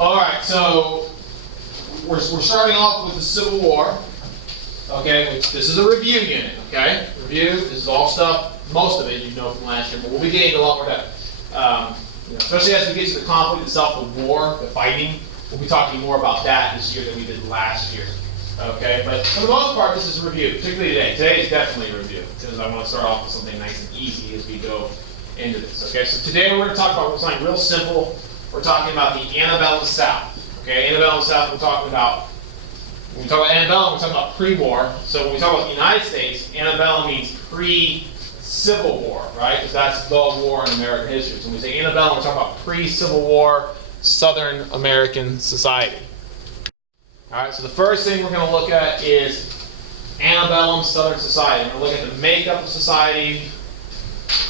All right, so we're starting off with the Civil War. Okay, which this is a review unit. Okay, review. This is all stuff. Most of it you know from last year, but we'll be getting a lot more depth. Especially as we get to the conflict itself, the war, the fighting. We'll be talking more about that this year than we did last year. Okay, but for the most part, this is a review, particularly today. Today is definitely a review, because I want to start off with something nice and easy as we go into this. Okay, so today we're going to talk about something real simple. We're talking about the Antebellum South. Okay, Antebellum South, we're talking about, when we talk about Antebellum, we're talking about pre-war. So when we talk about the United States, Antebellum means pre-Civil War, right? Because that's the war in American history. So when we say Antebellum, we're talking about pre-Civil War Southern American society. All right, so the first thing we're going to look at is Antebellum Southern society. We're going to look at the makeup of society,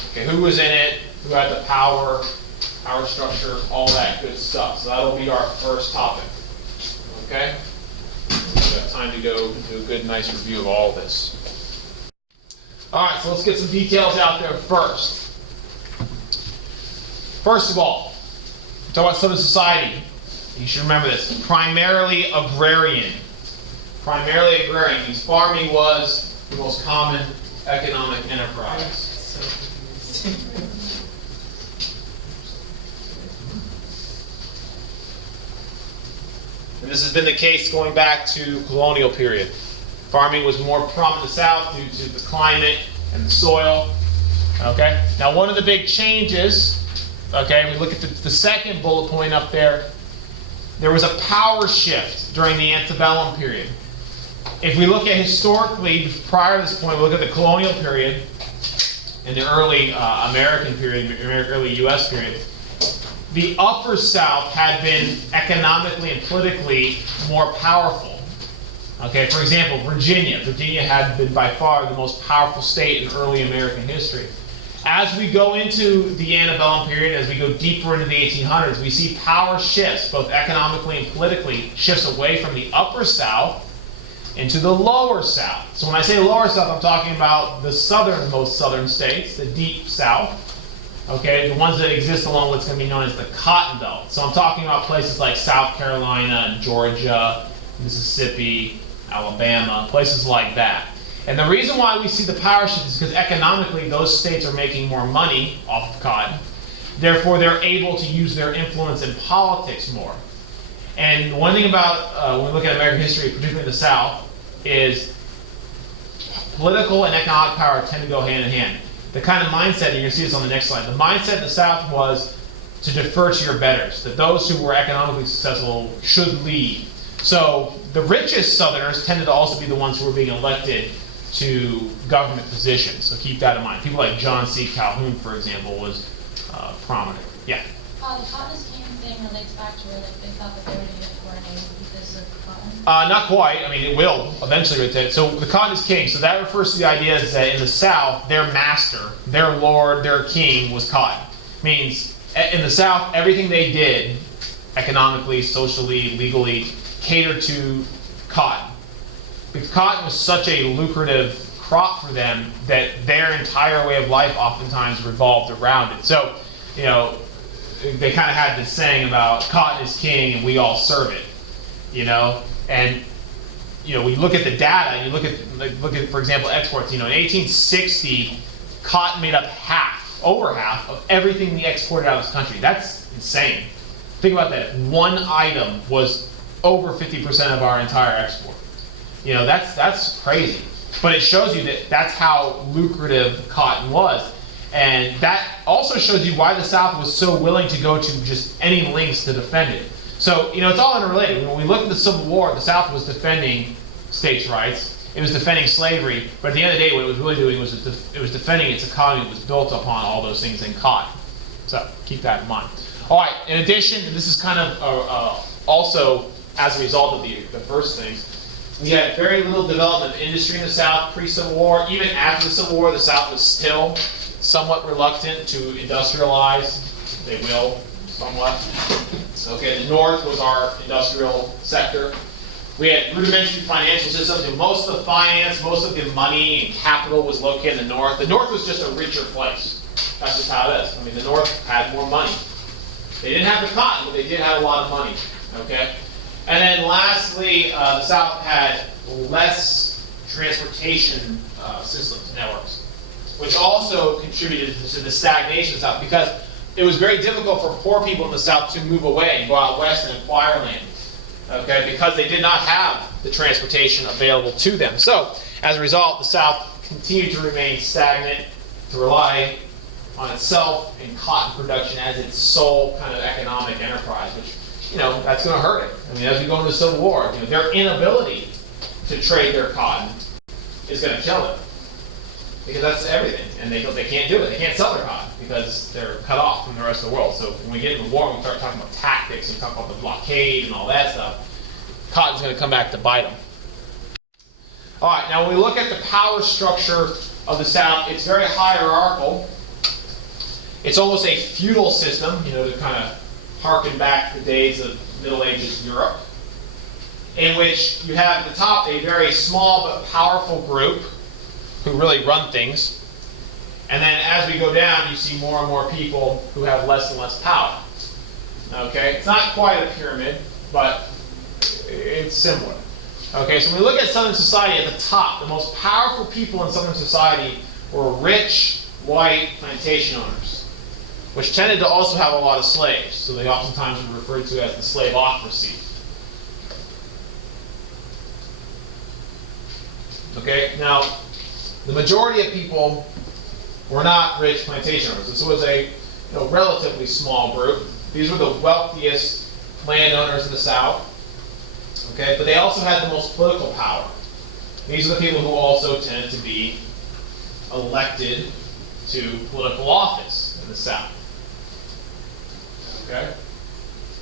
okay, who was in it, who had the power structure, all that good stuff. So that'll be our first topic. Okay? We've got time to go do a good, nice review of all this. All right, so let's get some details out there first. First of all, talk about Southern society. You should remember this. Primarily agrarian. Primarily agrarian means farming was the most common economic enterprise. And this has been the case going back to colonial period. Farming was more prominent in the South due to the climate and the soil. Okay. Now, one of the big changes, okay, we look at the second bullet point up there. There was a power shift during the antebellum period. If we look at historically, prior to this point, we look at the colonial period and the early American period, early U.S. period. The upper South had been economically and politically more powerful. Okay, for example, Virginia. Virginia had been by far the most powerful state in early American history. As we go into the antebellum period, as we go deeper into the 1800s, we see power shifts, both economically and politically, shifts away from the upper South into the lower South. So when I say lower South, I'm talking about the southernmost southern states, the deep South. Okay, the ones that exist along what's going to be known as the Cotton Belt. So I'm talking about places like South Carolina, Georgia, Mississippi, Alabama, places like that. And the reason why we see the power shift is because economically those states are making more money off of cotton. Therefore, they're able to use their influence in politics more. And one thing about, when we look at American history, particularly the South, is political and economic power tend to go hand in hand. The kind of mindset, and you're going to see this on the next slide, the mindset in the South was to defer to your betters, that those who were economically successful should lead. So the richest Southerners tended to also be the ones who were being elected to government positions. So keep that in mind. People like John C. Calhoun, for example, was prominent. Yeah? The cotton is king thing relates back to where they thought that they were going to get coronated because of cotton? Not quite. I mean, it will eventually rotate. So the cotton is king. So that refers to the idea is that in the South, their master, their lord, their king was cotton. Means in the South, everything they did, economically, socially, legally, catered to cotton. Because cotton was such a lucrative crop for them that their entire way of life oftentimes revolved around it. So, you know, they kind of had this saying about cotton is king and we all serve it, you know? And, you know, when you look at the data, and you look at, for example, exports, you know, in 1860, cotton made up over half of everything we exported out of this country. That's insane. Think about that. One item was over 50% of our entire export. You know, that's crazy. But it shows you that that's how lucrative cotton was. And that also shows you why the South was so willing to go to just any lengths to defend it. So, you know, it's all interrelated. When we look at the Civil War, the South was defending states' rights. It was defending slavery. But at the end of the day, what it was really doing was it was defending its economy that was built upon all those things in cotton. So keep that in mind. All right, in addition, and this is kind of also as a result of the first things, we had very little development of industry in the South pre-Civil War. Even after the Civil War, the South was still somewhat reluctant to industrialize. They will, somewhat. Okay, the North was our industrial sector. We had rudimentary financial systems, and most of the finance, most of the money and capital was located in the North. The North was just a richer place. That's just how it is. I mean, the North had more money. They didn't have the cotton, but they did have a lot of money. Okay? And then lastly, the South had less transportation systems, networks, which also contributed to the stagnation of the South, because it was very difficult for poor people in the South to move away and go out west and acquire land, okay, because they did not have the transportation available to them. So, as a result, the South continued to remain stagnant, to rely on itself and cotton production as its sole kind of economic enterprise, which, you know, that's going to hurt it. I mean, as we go into the Civil War, you know, their inability to trade their cotton is going to kill them, because that's everything, and they can't do it. They can't sell their cotton because they're cut off from the rest of the world. So when we get into the war, and we start talking about tactics and talk about the blockade and all that stuff, cotton's going to come back to bite them. All right, now when we look at the power structure of the South, it's very hierarchical. It's almost a feudal system, you know, to kind of harken back to the days of Middle Ages Europe, in which you have at the top a very small but powerful group who really run things. And then as we go down, you see more and more people who have less and less power. Okay, it's not quite a pyramid, but it's similar. Okay, so when we look at Southern society at the top, the most powerful people in Southern society were rich, white plantation owners, which tended to also have a lot of slaves. So they oftentimes were referred to as the Slavocracy. Okay, now the majority of people were not rich plantation owners. This was a relatively small group. These were the wealthiest landowners in the South. Okay, but they also had the most political power. These are the people who also tended to be elected to political office in the South. Okay?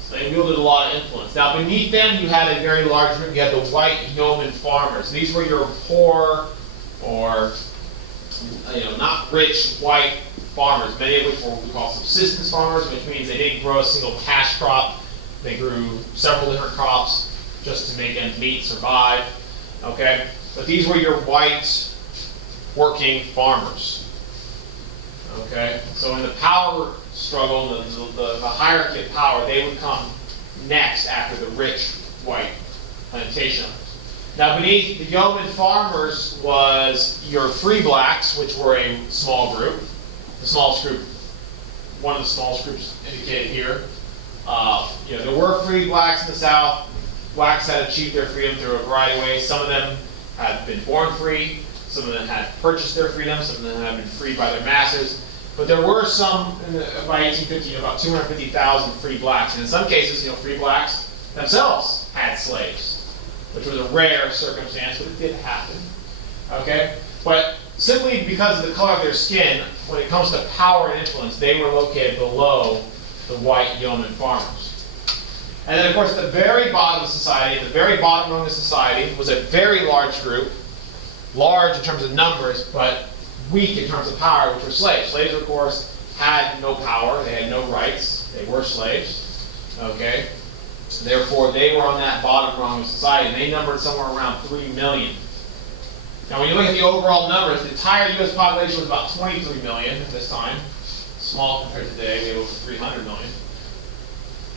So they wielded a lot of influence. Now beneath them you had a very large group. You had the white yeoman farmers. These were your poor or not rich white farmers, many of which were what we call subsistence farmers, which means they didn't grow a single cash crop. They grew several different crops just to make ends meet, survive. Okay? But these were your white working farmers. Okay? So in the power struggle, the hierarchy of power, they would come next after the rich white plantation owners. Now beneath the yeoman farmers was your free blacks, which were a small group. The smallest group, one of the smallest groups indicated here. There were free blacks in the South. Blacks had achieved their freedom through a variety of ways. Some of them had been born free. Some of them had purchased their freedom. Some of them had been freed by their masters. But there were some, by 1850, about 250,000 free blacks. And in some cases, free blacks themselves had slaves, which was a rare circumstance, but it did happen. Okay? But simply because of the color of their skin, when it comes to power and influence, they were located below the white yeoman farmers. And then, of course, at the very bottom of society, at the very bottom rung of society, was a very large group, large in terms of numbers, but weak in terms of power, which were slaves. Slaves, of course, had no power. They had no rights. They were slaves. Okay? Therefore, they were on that bottom rung of society, and they numbered somewhere around 3 million. Now, when you look at the overall numbers, the entire U.S. population was about 23 million at this time. Small compared to today. We have over 300 million.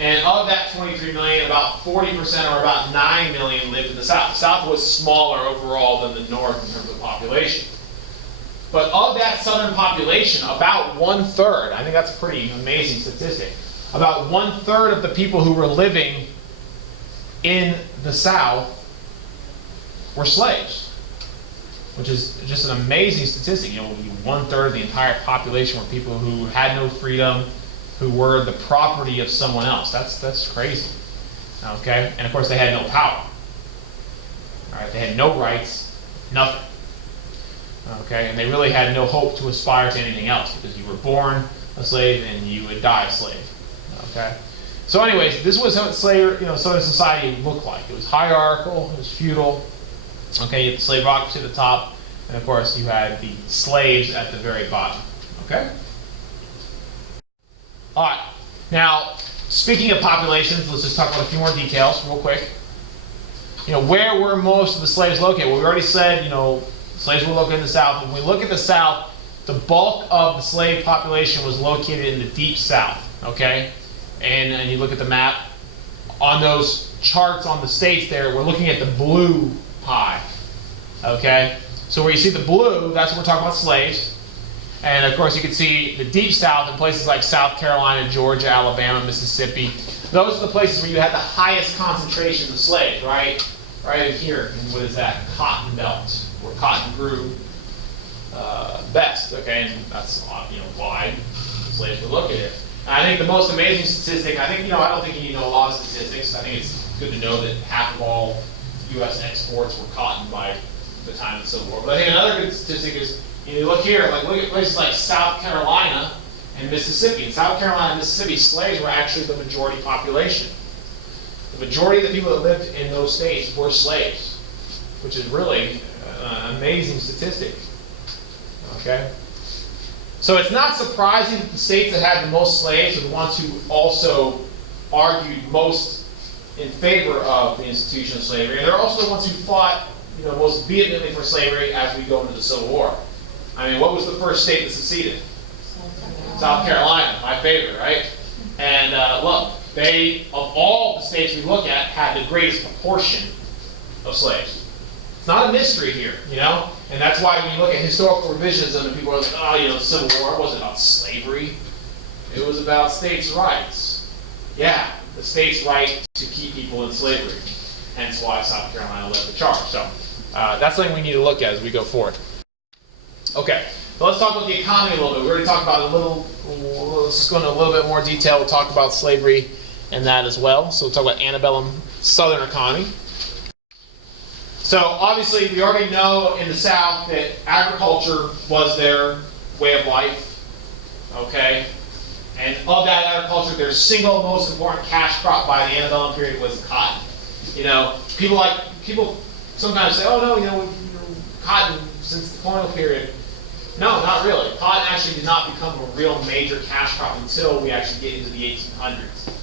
And of that 23 million, about 40% or about 9 million lived in the South. The South was smaller overall than the North in terms of population. But of that Southern population, about 1/3, I think that's a pretty amazing statistic, about 1/3 of the people who were living in the South were slaves, which is just an amazing statistic. 1/3 of the entire population were people who had no freedom, who were the property of someone else. That's crazy. Okay? And of course they had no power. All right? They had no rights, nothing. Okay? And they really had no hope to aspire to anything else, because you were born a slave and you would die a slave. Okay? So anyways, this was what Southern society looked like. It was hierarchical, it was feudal. Okay, you had the Slavocracy at the top, and of course you had the slaves at the very bottom. Okay? All right. Now, speaking of populations, let's just talk about a few more details real quick. Where were most of the slaves located? Well, we already said, slaves were located in the South. When we look at the South, the bulk of the slave population was located in the deep South. Okay? And you look at the map, on those charts on the states there, we're looking at the blue pie. Okay? So where you see the blue, that's when we're talking about slaves. And of course you can see the deep south in places like South Carolina, Georgia, Alabama, Mississippi. Those are the places where you had the highest concentrations of slaves, right? Right in here, and what is that? Cotton belt, where cotton grew best, okay? And that's, why slaves would look at it. And I think the most amazing statistic, I don't think you need to know a lot of statistics. I think it's good to know that half of all U.S. exports were cotton by the time of the Civil War. But I think another good statistic is, you look here, look at places like South Carolina and Mississippi. In South Carolina and Mississippi, slaves were actually the majority population. The majority of the people that lived in those states were slaves, which is really an amazing statistic. Okay? So it's not surprising that the states that had the most slaves are the ones who also argued most in favor of the institution of slavery. And they're also the ones who fought most vehemently for slavery as we go into the Civil War. I mean, what was the first state that seceded? South Carolina, my favorite, right? And look, they, of all the states we look at, had the greatest proportion of slaves. It's not a mystery here, And that's why when you look at historical revisionism and people are like, the Civil War wasn't about slavery. It was about states' rights. Yeah, the state's right to keep people in slavery. Hence why South Carolina led the charge. So that's something we need to look at as we go forward. Okay, so let's talk about the economy a little bit. We already talked about let's go into a little bit more detail. We'll talk about slavery and that as well. So we'll talk about antebellum Southern economy. So obviously we already know in the South that agriculture was their way of life, okay? And of that agriculture, their single most important cash crop by the antebellum period was cotton. People sometimes say, oh no, cotton since the colonial period. No, not really. Cotton actually did not become a real major cash crop until we actually get into the 1800s.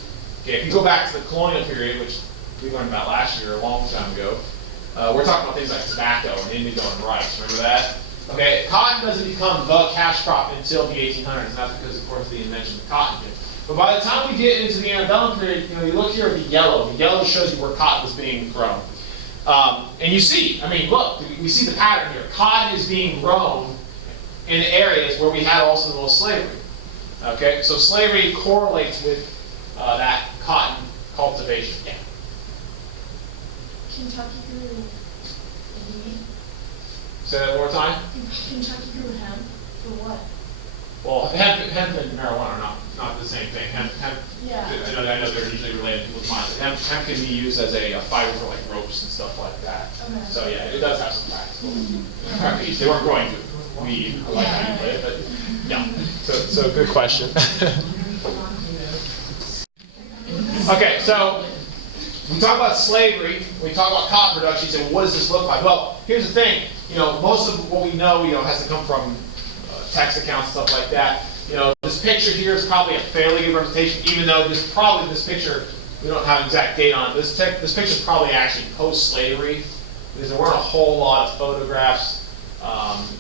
Okay, if you go back to the colonial period, which we learned about last year, a long time ago, we're talking about things like tobacco and indigo and rice. Remember that? Okay, cotton doesn't become the cash crop until the 1800s, and that's because, of course, of the invention of the cotton gin. But by the time we get into the antebellum period, you look here at the yellow. The yellow shows you where cotton was being grown. And you see, look, we see the pattern here. Cotton is being grown in areas where we had also the most slavery. Okay, so slavery correlates with that cotton cultivation. Yeah. Kentucky grew weed. Say that one more time. Kentucky grew hemp for what? Well, hemp and marijuana are not the same thing. Hemp Yeah. I know they're usually related in people's minds. But hemp can be used as a fiber for like ropes and stuff like that. Okay. So yeah, it does have some practice. They weren't growing weed, I like how you put it, but yeah. So good question. Okay, so we talk about slavery, we talk about cotton production, you say, what does this look like? Well, here's the thing, most of what we know, has to come from tax accounts, stuff like that. This picture here is probably a fairly good representation, even though this picture, we don't have an exact date on it. This picture is probably actually post-slavery, because there weren't a whole lot of photographs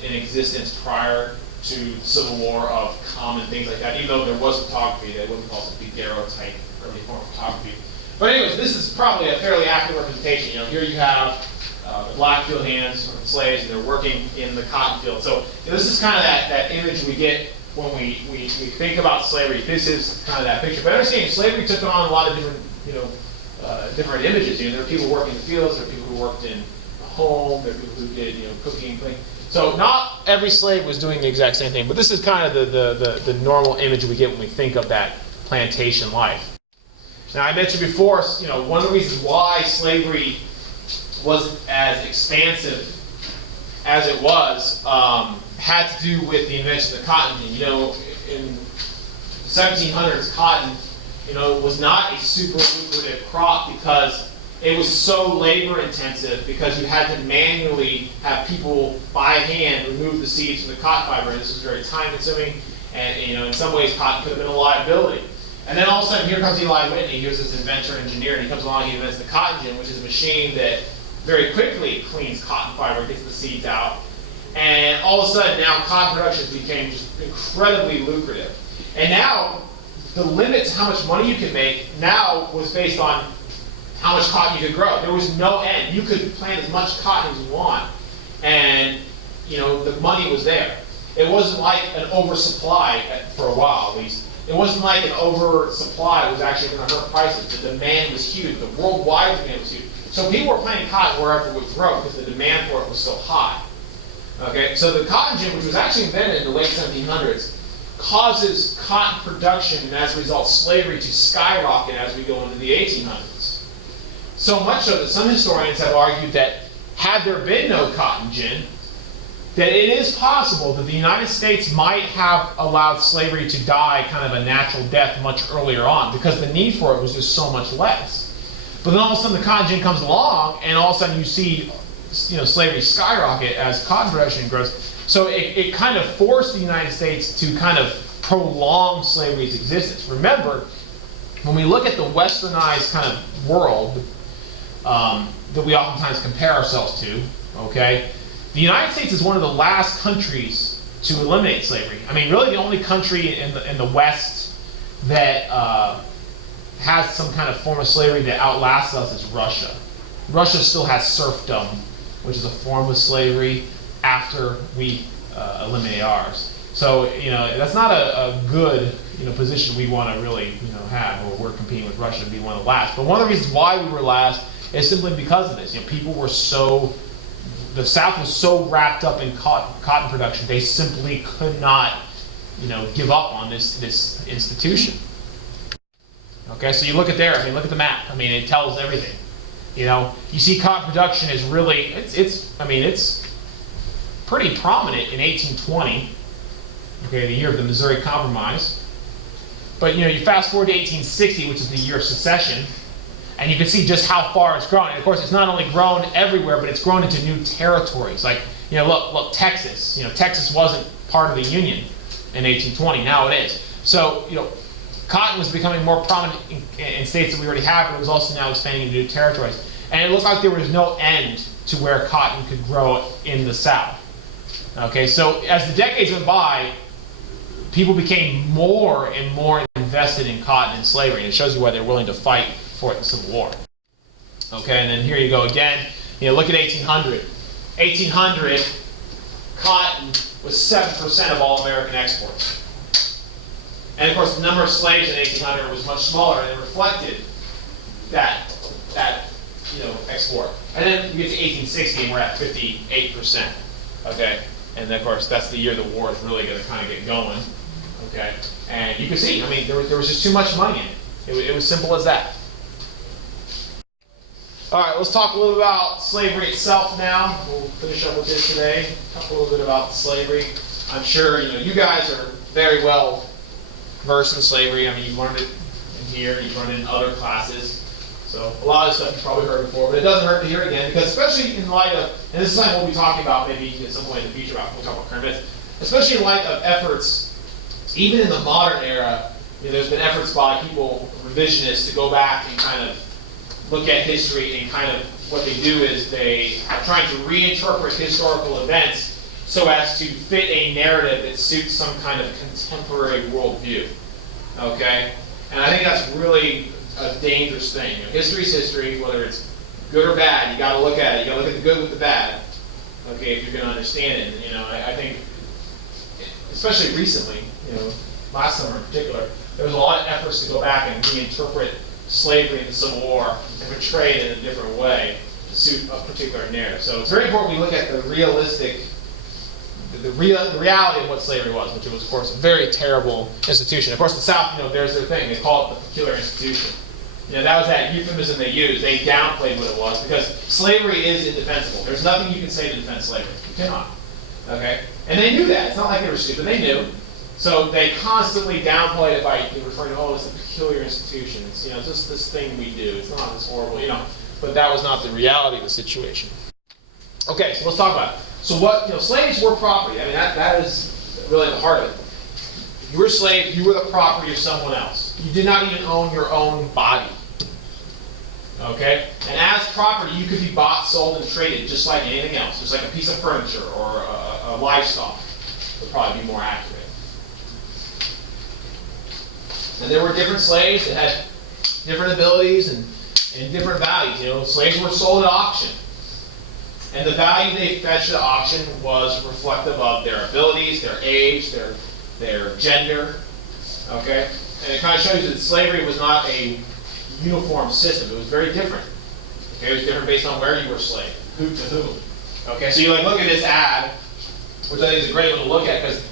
in existence prior to the Civil War of common things like that, even though there was photography. They wouldn't call it daguerreotype early form of photography. But anyways, this is probably a fairly accurate representation. Here you have the black field hands from slaves, and they're working in the cotton field. So this is kind of that image we get when we think about slavery. This is kind of that picture. But understand, slavery took on a lot of different different images. There were people working in the fields, there were people who worked in the home, there were people who did cooking and cleaning. So not every slave was doing the exact same thing, but this is kind of the normal image we get when we think of that plantation life. Now I mentioned before, one of the reasons why slavery wasn't as expansive as it was had to do with the invention of the cotton gin. In the 1700s, cotton, was not a super lucrative crop because it was so labor intensive, because you had to manually have people by hand remove the seeds from the cotton fiber, and this was very time consuming, and in some ways cotton could have been a liability. And then all of a sudden here comes Eli Whitney, here's this inventor engineer, and he comes along and he invents the cotton gin, which is a machine that very quickly cleans cotton fiber, gets the seeds out, and all of a sudden now cotton production became just incredibly lucrative. And now the limit to how much money you can make now was based on how much cotton you could grow. There was no end. You could plant as much cotton as you want, and the money was there. It wasn't like an oversupply for a while, at least. It wasn't like an oversupply was actually going to hurt prices. The demand was huge. The worldwide demand was huge. So people were planting cotton wherever it would grow because the demand for it was so high. Okay, so the cotton gin, which was actually invented in the late 1700s, causes cotton production and as a result slavery to skyrocket as we go into the 1800s. So much so that some historians have argued that had there been no cotton gin, that it is possible that the United States might have allowed slavery to die kind of a natural death much earlier on because the need for it was just so much less. But then all of a sudden the cotton gin comes along and all of a sudden you see slavery skyrocket as cotton production grows. So it kind of forced the United States to kind of prolong slavery's existence. Remember, when we look at the westernized kind of world that we oftentimes compare ourselves to, okay, the United States is one of the last countries to eliminate slavery. I mean, really the only country in the West that has some kind of form of slavery that outlasts us is Russia. Russia still has serfdom, which is a form of slavery after we eliminate ours. So, that's not a good, position we want to really, have, or we're competing with Russia to be one of the last. But one of the reasons why we were last is simply because of this. People were the South was so wrapped up in cotton production, they simply could not, give up on this institution. Okay, so you look at look at the map. It tells everything. You see cotton production is really, it's pretty prominent in 1820, okay, the year of the Missouri Compromise. But, you fast forward to 1860, which is the year of secession, and you can see just how far it's grown. And of course, it's not only grown everywhere, but it's grown into new territories. Like, look, Texas. Texas wasn't part of the Union in 1820. Now it is. So, cotton was becoming more prominent in states that we already have, but it was also now expanding into new territories. And it looked like there was no end to where cotton could grow in the South. Okay, so as the decades went by, people became more and more invested in cotton and slavery, and it shows you why they're willing to fight for it in the Civil War. Okay, and then here you go again. Look at 1800. 1800, cotton was 7% of all American exports. And of course, the number of slaves in 1800 was much smaller, and it reflected that export. And then we get to 1860, and we're at 58%. Okay, and then of course, that's the year the war is really going to kind of get going. Okay, and you can see, there was just too much money in it. It was simple as that. All right, let's talk a little about slavery itself now. We'll finish up with this today. Talk a little bit about slavery. I'm sure you guys are very well versed in slavery. You've learned it in here, you've learned it in other classes. So a lot of stuff you've probably heard before, but it doesn't hurt to hear it again, because especially in light of, and this is something we'll be talking about maybe at some point in the future, we'll talk about current events, especially in light of efforts, even in the modern era, there's been efforts by people, revisionists, to go back and kind of look at history, and kind of what they do is they are trying to reinterpret historical events so as to fit a narrative that suits some kind of contemporary worldview. Okay? And I think that's really a dangerous thing. History's history, whether it's good or bad, you got to look at it. You got to look at the good with the bad. Okay, if you're going to understand it. I think, especially recently, last summer in particular, there was a lot of efforts to go back and reinterpret slavery in the Civil War and portray it in a different way to suit a particular narrative. So it's very important we look at the realistic, the reality of what slavery was, which was, of course, a very terrible institution. Of course, the South, there's their thing. They call it the peculiar institution. That was that euphemism they used. They downplayed what it was, because slavery is indefensible. There's nothing you can say to defend slavery. You cannot. Okay? And they knew that. It's not like they were stupid. They knew. So they constantly downplayed it by referring to, it's a peculiar institution. It's, just this thing we do. It's not this horrible, But that was not the reality of the situation. Okay, so let's talk about it. So slaves were property. That is really the heart of it. If you were a slave, you were the property of someone else. You did not even own your own body. Okay? And as property, you could be bought, sold, and traded just like anything else. Just like a piece of furniture or a livestock would probably be more accurate. And there were different slaves that had different abilities and and different values. You know, slaves were sold at auction. And the value they fetched at auction was reflective of their abilities, their age, their gender, okay? And it kind of shows you that slavery was not a uniform system. It was very different. Okay, it was different based on where you were a slave, who to whom. Okay, so you like look at this ad, which I think is a great one to look at, because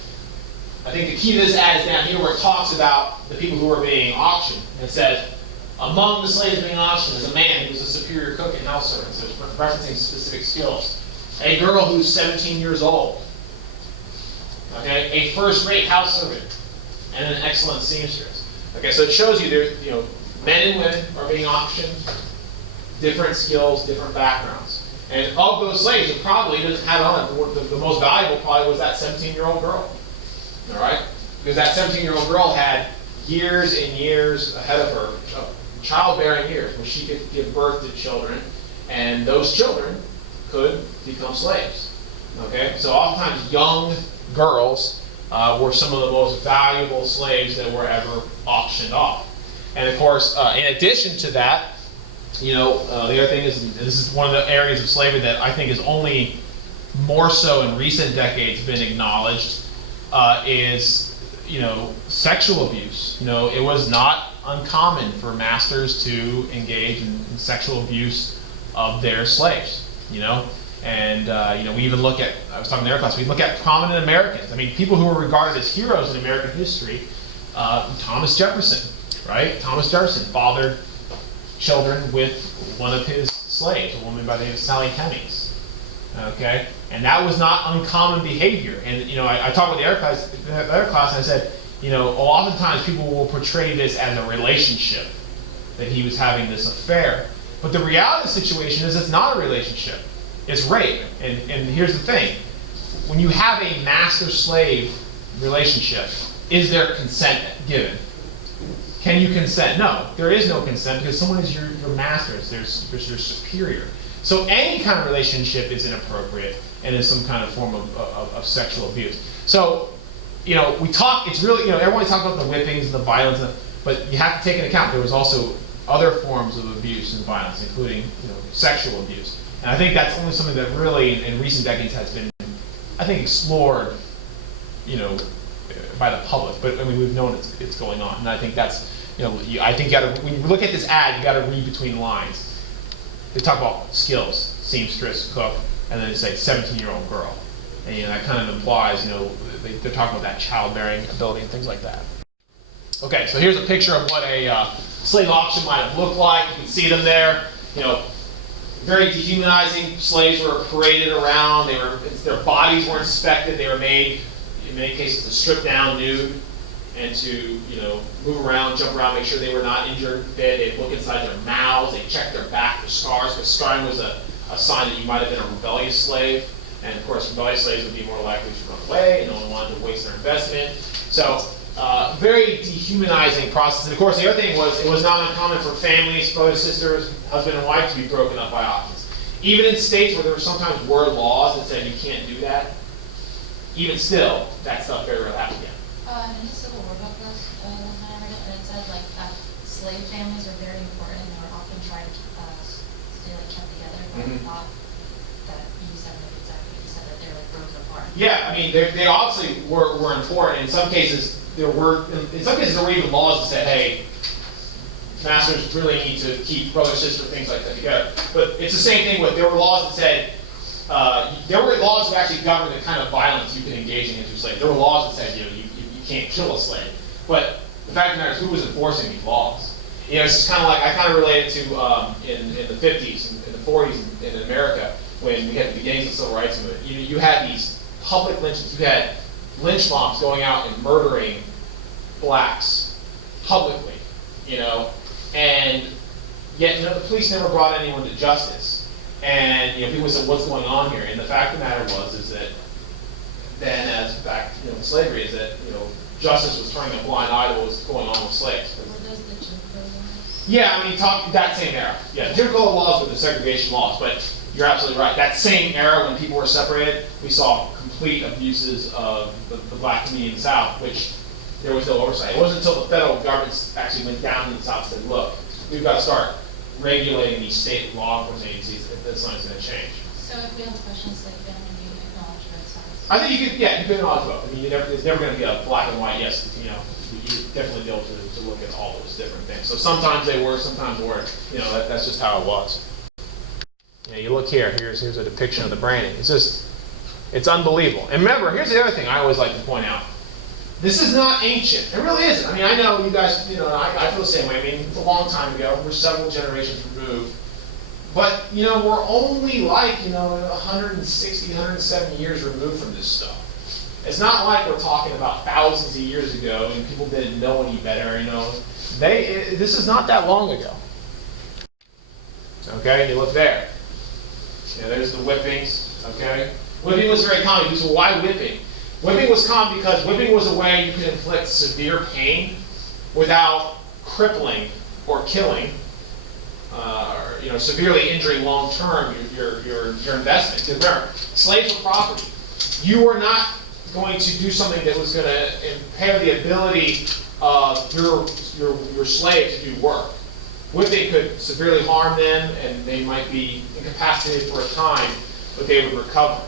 I think the key to this ad is down here where it talks about the people who are being auctioned. And it says, among the slaves being auctioned is a man who was a superior cook and house servant, so it's referencing specific skills. A girl who's 17 years old. Okay, a first-rate house servant, and an excellent seamstress. Okay, so it shows you there, you know, men and women are being auctioned, different skills, different backgrounds. And of those slaves, it probably doesn't have on it, the most valuable probably was that 17-year-old girl. All right? Because that 17-year-old girl had years and years ahead of her, childbearing years, where she could give birth to children, and those children could become slaves. Okay? So oftentimes young girls were some of the most valuable slaves that were ever auctioned off. And of course, in addition to that, you know, the other thing is, and this is one of the areas of slavery that I think is only more so in recent decades been acknowledged, is, you know, sexual abuse. You know, it was not uncommon for masters to engage in sexual abuse of their slaves, you know. And, you know, we even look at, I was talking in their class, we look at prominent Americans. I mean, people who were regarded as heroes in American history, Thomas Jefferson, right? Thomas Jefferson fathered children with one of his slaves, a woman by the name of Sally Hemings. Okay? And that was not uncommon behavior. And, you know, I talked with the other class, and I said, you know, oftentimes people will portray this as a relationship, that he was having this affair. But the reality of the situation is it's not a relationship. It's rape. And here's the thing. When you have a master-slave relationship, is there consent given? Can you consent? No, there is no consent because someone is your master, there's your superior. So any kind of relationship is inappropriate and is some kind of form of sexual abuse. So, you know, we talk, it's really, you know, everyone talks about the whippings and the violence, but you have to take into account there was also other forms of abuse and violence, including, you know, sexual abuse. And I think that's only something that really in recent decades has been, I think, explored, you know, by the public. But I mean, we've known it's going on, and I think that's, you know, I think you gotta, when you look at this ad, you got to read between the lines. They talk about skills, seamstress, cook, and then they say 17-year-old girl, and you know, that kind of implies, you know, they're talking about that childbearing ability and things like that. Okay, so here's a picture of what a slave auction might have looked like. You can see them there. You know, very dehumanizing. Slaves were paraded around. Their bodies were inspected. They were made, in many cases, to strip down nude and to, you know, move around, jump around, make sure they were not injured, fit. They'd look inside their mouths. They'd check their back for scars, because scarring was a sign that you might have been a rebellious slave. And of course, rebellious slaves would be more likely to run away, and no one wanted to waste their investment. So, very dehumanizing process. And of course, the other thing was, it was not uncommon for families, brothers, sisters, husband and wife to be broken up by auctions. Even in states where there were sometimes were laws that said you can't do that, even still, that stuff very rarely happened again. In the Civil War book, one time I read it, and it said like slave families are very important. They were often tried to stay like kept together. But I thought that you said like exactly what you said, that they were like broken apart. Yeah, I mean, they obviously were important. In some cases, there were even laws that said, hey, masters really need to keep brother, sister, things like that together. But it's the same thing with, there were laws that said, there were laws that actually governed the kind of violence you could engage in against your slave. There were laws that said, you know, you can't kill a slave. But the fact of the matter is, who was enforcing these laws? You know, it's just kind of like, I kind of relate it to in the 50s and the 40s in America, when we had the beginnings of the civil rights movement. You had these public lynchings. You had lynch mobs going out and murdering blacks publicly, you know, and yet, you know, the police never brought anyone to justice. And, you know, people said, what's going on here? And the fact of the matter is that then, as back, you know, in slavery, is that, you know, justice was turning a blind eye to what was going on with slaves. Were those the Jim Crow laws? Yeah, I mean, talk that same era. Yeah, Jim Crow laws were the segregation laws, but you're absolutely right. That same era, when people were separated, we saw complete abuses of the black community in the South, which there was no oversight. It wasn't until the federal government actually went down in the South and said, look, we've got to start regulating these state law enforcement agencies if that's something's going to change. So if we have a question, slave family, you acknowledge both sides? I think you could, yeah, you can acknowledge both. I mean, there's never going to be a black and white yes. You know, you definitely be able to look at all those different things. So sometimes they work, sometimes they work. You know, that's just how it was. You know, you look here. Here's a depiction of the branding. It's unbelievable. And remember, here's the other thing I always like to point out. This is not ancient. It really isn't. I mean, I know you guys, you know, I feel the same way. I mean, it's a long time ago. We're several generations removed. But, you know, we're only like, you know, 160, 170 years removed from this stuff. It's not like we're talking about thousands of years ago and people didn't know any better, you know. This is not that long ago. Okay, and you look there. You know, there's the whippings, okay? Whipping was very common. So why whipping? Whipping was common because whipping was a way you could inflict severe pain without crippling or killing, or, you know, severely injuring long term your investment. Because remember, slaves were property. You were not going to do something that was going to impair the ability of your slave to do work. Whipping could severely harm them, and they might be incapacitated for a time, but they would recover.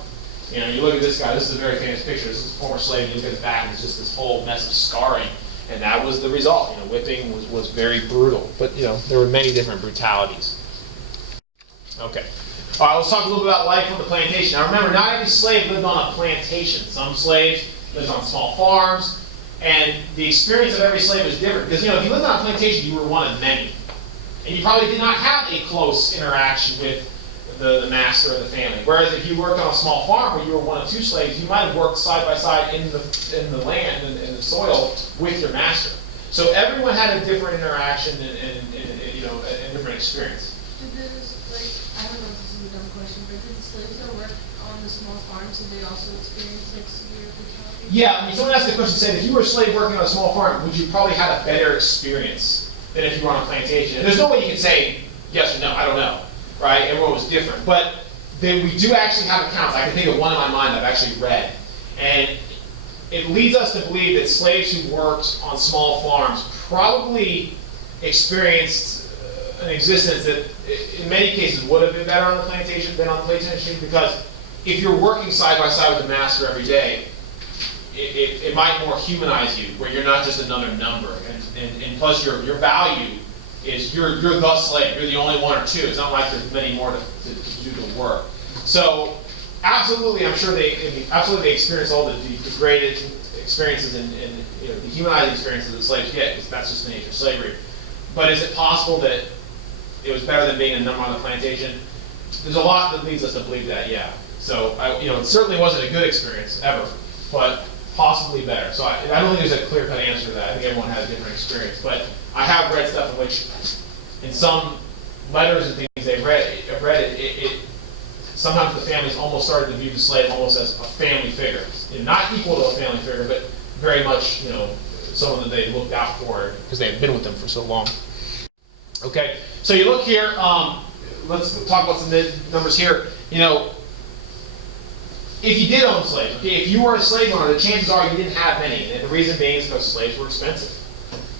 You know, you look at this guy, this is a very famous picture. This is a former slave, you look at his back, and it's just this whole mess of scarring. And that was the result. You know, whipping was very brutal. But, you know, there were many different brutalities. Okay. All right, let's talk a little bit about life on the plantation. Now remember, not every slave lived on a plantation. Some slaves lived on small farms, and the experience of every slave is different. Because, you know, if you lived on a plantation, you were one of many. And you probably did not have a close interaction with the master of the family. Whereas if you worked on a small farm where you were one of two slaves, you might have worked side by side in the land and in the soil with your master. So everyone had a different interaction and you know, a different experience. Did this, like, I don't know if this is a dumb question, but did the slaves that worked on the small farms, did they also experience like severe brutality? Yeah, I mean, someone asked the question, said, if you were a slave working on a small farm, would you probably have a better experience than if you were on a plantation? And there's no way you can say yes or no, I don't know, right? Everyone was different. But then we do actually have accounts. I can think of one in my mind I've actually read. And it leads us to believe that slaves who worked on small farms probably experienced an existence that in many cases would have been better on the plantation than on the plantation, because if you're working side by side with the master every day, it might more humanize you, where you're not just another number. And plus your value is you're the slave. You're the only one or two. It's not like there's many more to do the work. So absolutely, I'm sure they experience all the degraded experiences and you know, the humanizing experiences that slaves get, because that's just the nature of slavery. But is it possible that it was better than being a number on the plantation? There's a lot that leads us to believe that, yeah. So you know, it certainly wasn't a good experience ever, but possibly better. So I don't think there's a clear-cut answer to that. I think everyone has a different experience. But I have read stuff in which, in some letters and things they've read, sometimes the families almost started to view the slave almost as a family figure. You know, not equal to a family figure, but very much, you know, someone that they looked out for because they had been with them for so long. Okay, so you look here. Let's talk about some numbers here. You know, if you did own slaves, okay, if you were a slave owner, the chances are you didn't have many. And the reason being is because slaves were expensive,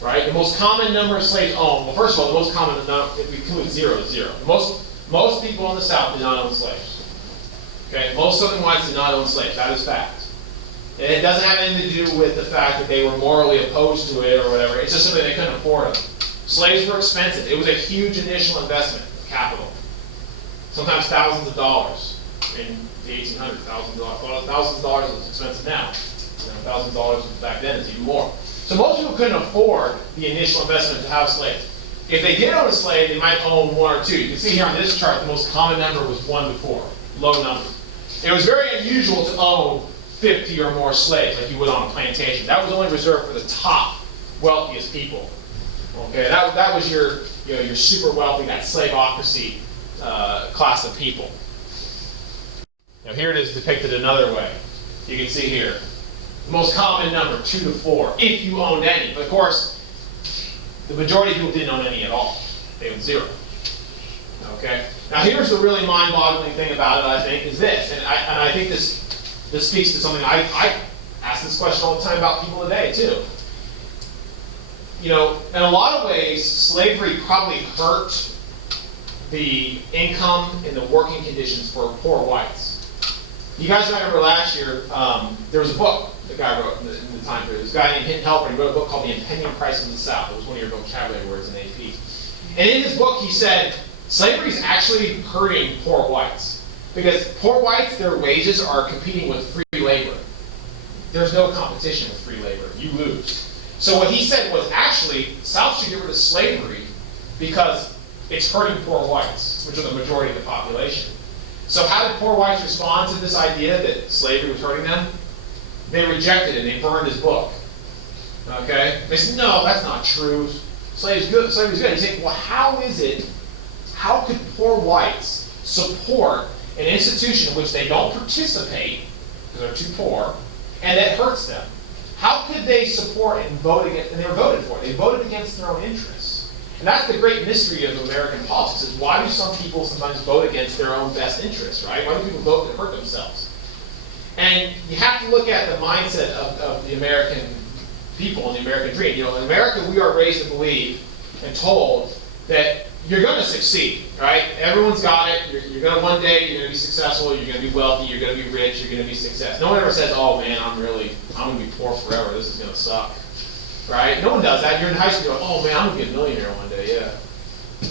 right? The most common number of slaves owned, well, first of all, the most common number, if we include zero, is zero. Most people in the South did not own slaves. Okay, most Southern whites did not own slaves. That is fact. And it doesn't have anything to do with the fact that they were morally opposed to it or whatever. It's just something they couldn't afford them. Slaves were expensive. It was a huge initial investment of capital. Sometimes thousands of dollars in the 1800s. Thousands of dollars is expensive now. You know, thousands of dollars back then is even more. So most people couldn't afford the initial investment to have slaves. If they did own a slave, they might own one or two. You can see here on this chart, the most common number was 1 to 4, low number. It was very unusual to own 50 or more slaves like you would on a plantation. That was only reserved for the top wealthiest people. Okay, that was your super wealthy, that Slavocracy class of people. Now here it is depicted another way. You can see here, the most common number, 2 to 4, if you owned any. But of course, the majority of people didn't own any at all. They owned 0. Okay. Now here's the really mind-boggling thing about it, I think, is this, and I think this speaks to something I ask this question all the time about people today too. You know, in a lot of ways, slavery probably hurt the income and the working conditions for poor whites. You guys remember last year, there was a book the guy wrote in the time period. This guy named Hinton Helper, he wrote a book called The Impending Crisis of the South. It was one of your vocabulary words in AP. And in his book, he said, slavery is actually hurting poor whites. Because poor whites, their wages are competing with free labor. There's no competition with free labor. You lose. So what he said was, actually, the South should get rid of slavery because it's hurting poor whites, which are the majority of the population. So how did poor whites respond to this idea that slavery was hurting them? They rejected it. They burned his book. Okay? They said, no, that's not true. Slavery's good. Slavery's good. You say, well, how is it, how could poor whites support an institution in which they don't participate because they're too poor, and that hurts them? How could they support and vote against, and they were voted for it. They voted against their own interests. And that's the great mystery of American politics, is why do some people sometimes vote against their own best interests, right? Why do people vote to hurt themselves? And you have to look at the mindset of the American people and the American dream. You know, in America, we are raised to believe and told that you're going to succeed, right? Everyone's got it. You're going to one day, you're going to be successful, you're going to be wealthy, you're going to be rich, you're going to be successful. No one ever says, oh man, I'm going to be poor forever. This is going to suck, right? No one does that. You're in high school going, oh man, I'm going to be a millionaire one day, yeah.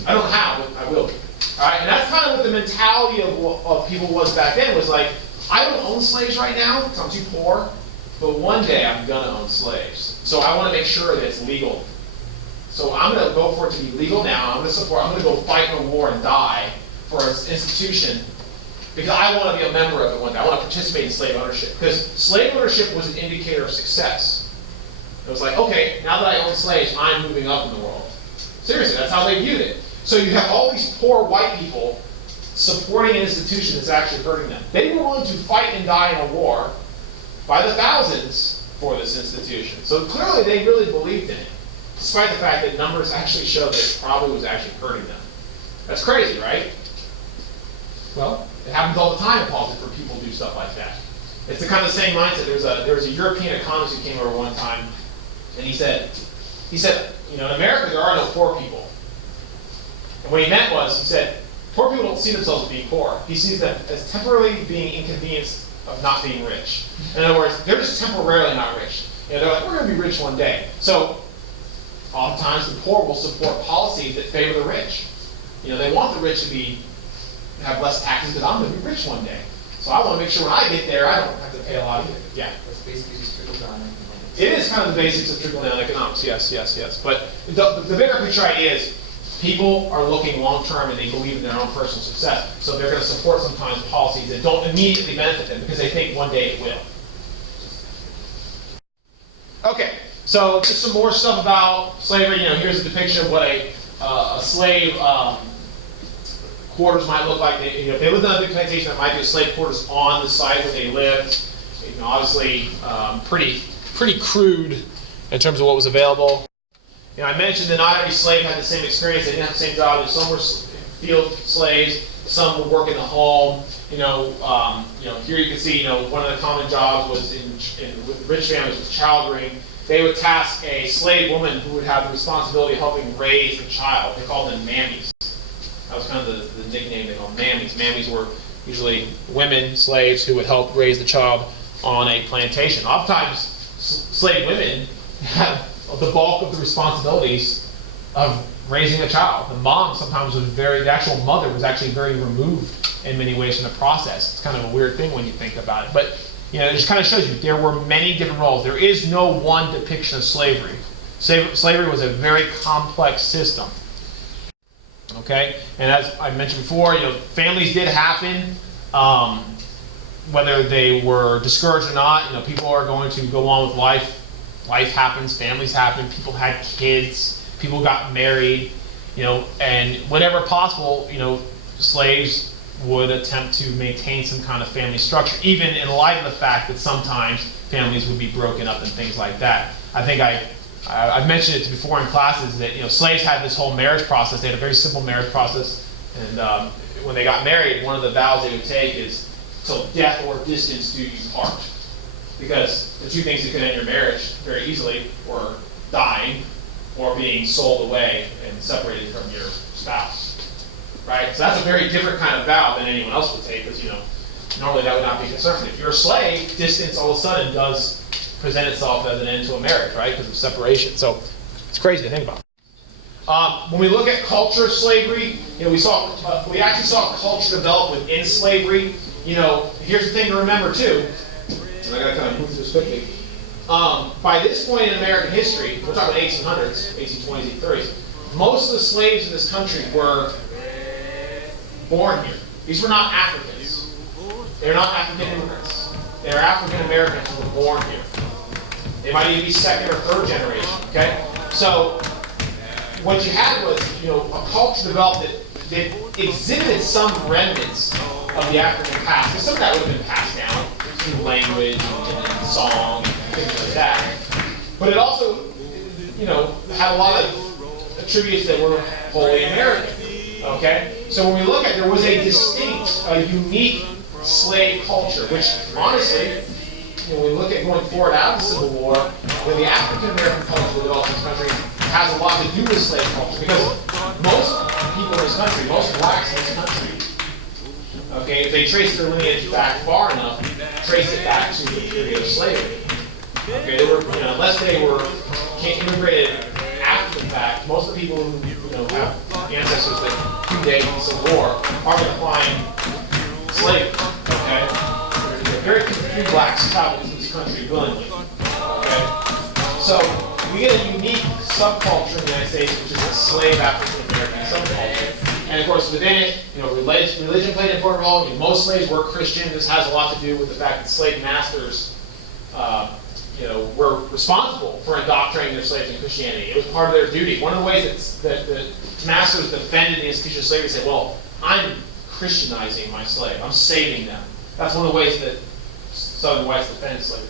I don't know how, but I will be. All right? And that's kind of what the mentality of people was back then, was like, I don't own slaves right now because I'm too poor, but one day I'm going to own slaves. So I want to make sure that it's legal. So I'm going to go for it to be legal now. I'm going to go fight in a war and die for an institution because I want to be a member of it one day. I want to participate in slave ownership. Because slave ownership was an indicator of success. It was like, okay, now that I own slaves, I'm moving up in the world. Seriously, that's how they viewed it. So you have all these poor white people supporting an institution that's actually hurting them. They were willing to fight and die in a war by the thousands for this institution. So clearly they really believed in it, despite the fact that numbers actually show that it probably was actually hurting them. That's crazy, right? Well, it happens all the time in politics where people do stuff like that. It's the kind of same mindset. There was a European economist who came over one time, and he said, you know, in America there are no poor people. And what he meant was, he said, poor people don't see themselves as being poor. He sees them as temporarily being inconvenienced of not being rich. In other words, they're just temporarily not rich. You know, they're like, we're going to be rich one day. So oftentimes the poor will support policies that favor the rich. You know, they want the rich to have less taxes because I'm going to be rich one day. So I want to make sure when I get there, I don't have to pay a lot either. Yeah. That's basically just trickle down economics. It is kind of the basics of trickle down economics. Yes. But the bigger picture idea is people are looking long term and they believe in their own personal success. So they're going to support sometimes policies that don't immediately benefit them because they think one day it will. Okay. So just some more stuff about slavery. You know, here's a depiction of what a slave quarters might look like. If they lived on a big plantation, there might be a slave quarters on the site where they lived. You know, obviously, pretty crude in terms of what was available. You know, I mentioned that not every slave had the same experience. They didn't have the same job. Some were field slaves. Some would work in the home. You know, here you can see. You know, one of the common jobs was with rich families was child rearing. They would task a slave woman who would have the responsibility of helping raise the child. They called them mammies. That was kind of the nickname they called mammies. Mammies were usually women, slaves, who would help raise the child on a plantation. Oftentimes, slave women have the bulk of the responsibilities of raising a child. The mom sometimes the actual mother was actually very removed in many ways from the process. It's kind of a weird thing when you think about it. But you know, it just kind of shows you there were many different roles. There is no one depiction of slavery. Slavery was a very complex system. Okay, and as I mentioned before, you know, families did happen, whether they were discouraged or not. You know, people are going to go on with life. Life happens, families happen, people had kids, people got married, you know, and whenever possible, you know, slaves would attempt to maintain some kind of family structure, even in light of the fact that sometimes families would be broken up and things like that. I think I've mentioned it before in classes that, you know, slaves had this whole marriage process. They had a very simple marriage process, and when they got married, one of the vows they would take is, till death or distance do you part. Because the two things that could end your marriage very easily were dying or being sold away and separated from your spouse. right? So that's a very different kind of vow than anyone else would take, because normally that would not be concerned. If you're a slave, distance all of a sudden does present itself as an end to a marriage, right? Because of separation. So it's crazy to think about. When we look at culture of slavery, we actually saw culture develop within slavery. Here's the thing to remember too, and I gotta kind of move through this quickly. By this point in American history, we're talking 1800s, 1820s, 1830s, most of the slaves in this country were born here. These were not Africans. They're not African immigrants. They're African Americans who were born here. They might even be second or third generation, okay? So what you had was, a culture developed that exhibited some remnants of the African past. Because some of that would have been passed down through language and song and things like that. But it also, had a lot of attributes that were wholly American, okay? So when we look at, there was a distinct, a unique slave culture, which honestly, when we look at going forward out of the Civil War, the African American culture that developed in this country has a lot to do with slave culture, because most people in this country, most blacks in this country, okay, if they trace their lineage back far enough, trace it back to the period of slavery. Okay, they were, unless they were immigrated after the fact, most of the people who have ancestors that predate the Civil War are going to find slavery. Okay, very few blacks travel to this country willingly. Okay, so we get a unique subculture in the United States, which is a slave African American subculture. And of course, within it, religion played an important role. Most slaves were Christian. This has a lot to do with the fact that slave masters, were responsible for indoctrinating their slaves in Christianity. It was part of their duty. One of the ways that the masters defended the institution of slavery said, "Well, I'm Christianizing my slave. I'm saving them." That's one of the ways that Southern whites defended slavery.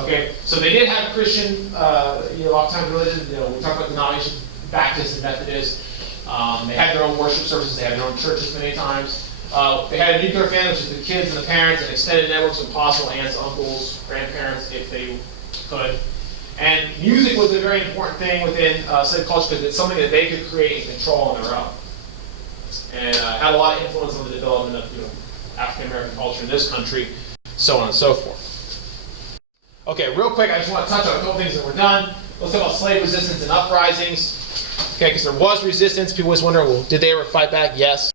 Okay, so they did have Christian, a lot of times religion. We talk about denominations, Baptists and Methodists. They had their own worship services. They had their own churches many times. They had a nuclear family, which is the kids and the parents, and extended networks of possible aunts, uncles, grandparents, if they could. And music was a very important thing within slave culture, because it's something that they could create and control on their own, and had a lot of influence on the development of African American culture in this country, so on and so forth. Okay, real quick, I just want to touch on a couple things that were done. Let's talk about slave resistance and uprisings. Okay, because there was resistance. People always wonder, well, did they ever fight back? Yes.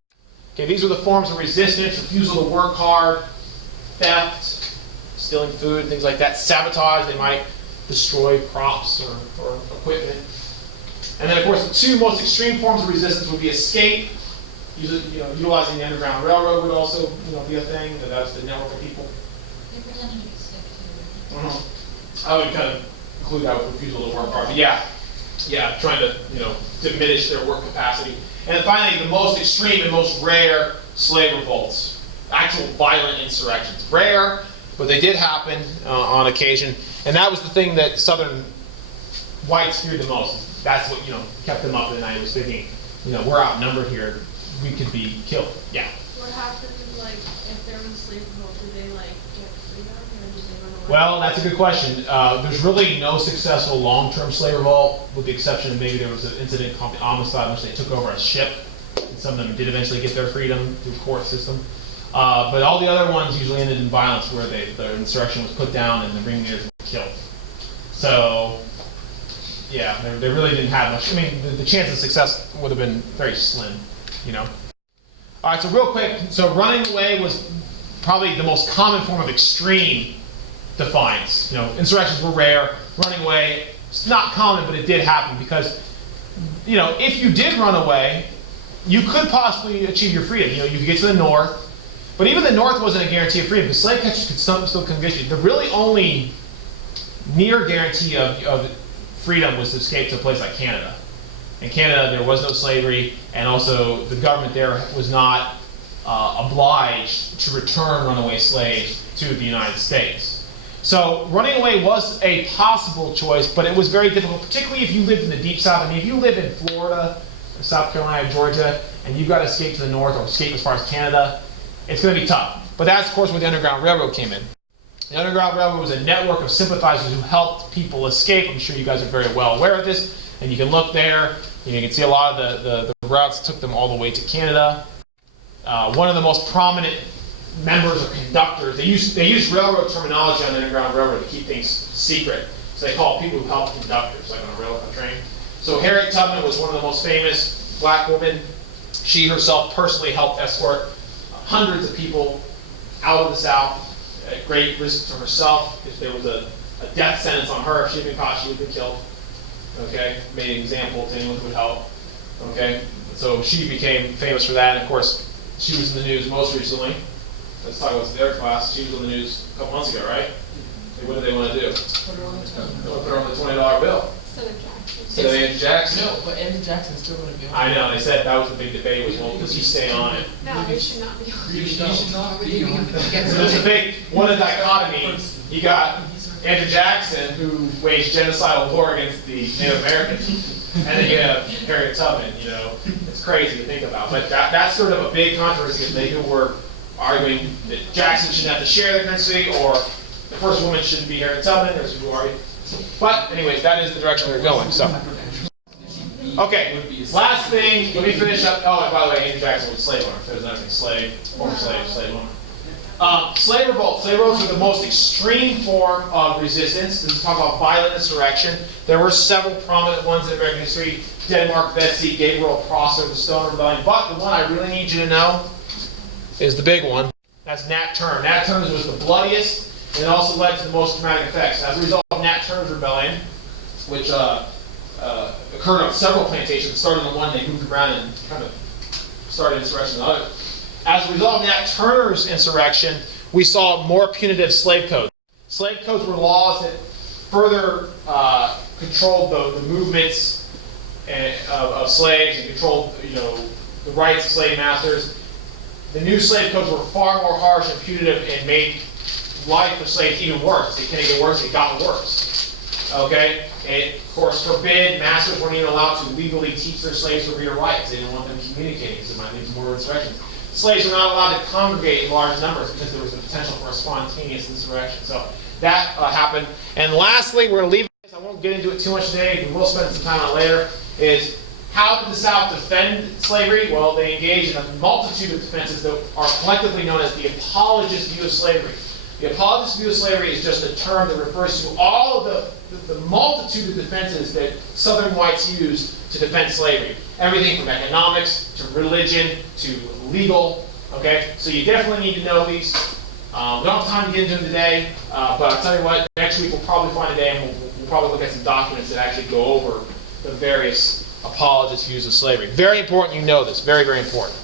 Okay, these were the forms of resistance: refusal to work hard, theft, stealing food, things like that, sabotage. They might destroy crops or equipment. And then, of course, the two most extreme forms of resistance would be escape. Utilizing the Underground Railroad would also, be a thing. That's the network of people. They pretended to be sick too. I would kind of include that with refusal to work hard. But yeah, trying to diminish their work capacity. And then finally, the most extreme and most rare slave revolts, actual violent insurrections. Rare, but they did happen on occasion. And that was the thing that Southern whites feared the most. That's what kept them up at night, was thinking, we're outnumbered here. We could be killed. Yeah. What happened, if there was slave revolt, did they, get freedom, or did they run away? Well, that's a good question. There's really no successful long-term slave revolt, with the exception of maybe there was an incident called the Homicide, in which they took over a ship, and some of them did eventually get their freedom through court system. But all the other ones usually ended in violence, where the insurrection was put down and the ringleaders were killed. So, yeah, they really didn't have much. I mean, the chance of success would have been very slim. All right, so real quick, so running away was probably the most common form of extreme defiance. Insurrections were rare. Running away, it's not common, but it did happen, because, if you did run away, you could possibly achieve your freedom. You could get to the north, but even the north wasn't a guarantee of freedom, because slave catchers could still convict you. The really only near guarantee of freedom was to escape to a place like Canada. In Canada, there was no slavery, and also the government there was not obliged to return runaway slaves to the United States. So running away was a possible choice, but it was very difficult, particularly if you lived in the deep south. I mean, if you live in Florida, or South Carolina, Georgia, and you've got to escape to the north or escape as far as Canada, it's going to be tough. But that's, of course, where the Underground Railroad came in. The Underground Railroad was a network of sympathizers who helped people escape. I'm sure you guys are very well aware of this, and you can look there. You can see a lot of the routes took them all the way to Canada. One of the most prominent members or conductors, they use railroad terminology on the Underground Railroad to keep things secret. So they call people who help conductors, like on a railroad train. So Harriet Tubman was one of the most famous black women. She herself personally helped escort hundreds of people out of the South at great risk to herself. If there was a death sentence on her, if she had been caught, she would have been killed. Okay, made an example to anyone who would help. Okay, so she became famous for that, and of course, she was in the news most recently. Let's talk about their class. She was in the news a couple months ago, right? What do they want to do? Put her on the They want to put her on the $20 bill. So the Jackson. So Andrew Jackson. No, but Andrew Jackson's still going to be on. I know. They said that was the big debate. Was, well, does he stay on it? No, it should not be on. You should not be on. So there's a big one of the dichotomies. You got Andrew Jackson, who waged genocidal war against the Native Americans, and then you have Harriet Tubman. You know, it's crazy to think about. But that's sort of a big controversy because they were arguing that Jackson shouldn't have to share the country, or the first woman shouldn't be Harriet Tubman. There's who argued. But anyways, that is the direction we're going. So, okay, last thing. Let me finish up. Oh, and by the way, Andrew Jackson was a slave owner. If there's nothing, slave, former slave owner. Slave revolts. Slave revolts are the most extreme form of resistance. This is talking about violent insurrection. There were several prominent ones in American history: Denmark, Vesey, Gabriel Prosser, the Stoner Rebellion. But the one I really need you to know is the big one. That's Nat Turner. Nat Turner's was the bloodiest, and it also led to the most traumatic effects. As a result of Nat Turner's rebellion, which occurred on several plantations, started on one, they moved around and kind of started insurrection on the other. As a result of Nat Turner's insurrection, we saw more punitive slave codes. Slave codes were laws that further controlled the movements of slaves and controlled, the rights of slave masters. The new slave codes were far more harsh and punitive and made life for slaves even worse. They can't get worse, it got worse. Okay? It, of course, forbid, masters weren't even allowed to legally teach their slaves to read or write because they didn't want them communicating, because it might lead to more insurrections. Slaves were not allowed to congregate in large numbers because there was the potential for a spontaneous insurrection. So that happened. And lastly, we're going to leave this. I won't get into it too much today. We will spend some time on it later. Is how did the South defend slavery? Well, they engaged in a multitude of defenses that are collectively known as the apologist view of slavery. The apologist view of slavery is just a term that refers to all of the multitude of defenses that Southern whites used to defend slavery. Everything from economics to religion to legal. Okay, so you definitely need to know these. We don't have time to get into them today, but I'll tell you what, next week we'll probably find a day and we'll probably look at some documents that actually go over the various apologist views of slavery. Very important you know this. Very, very important.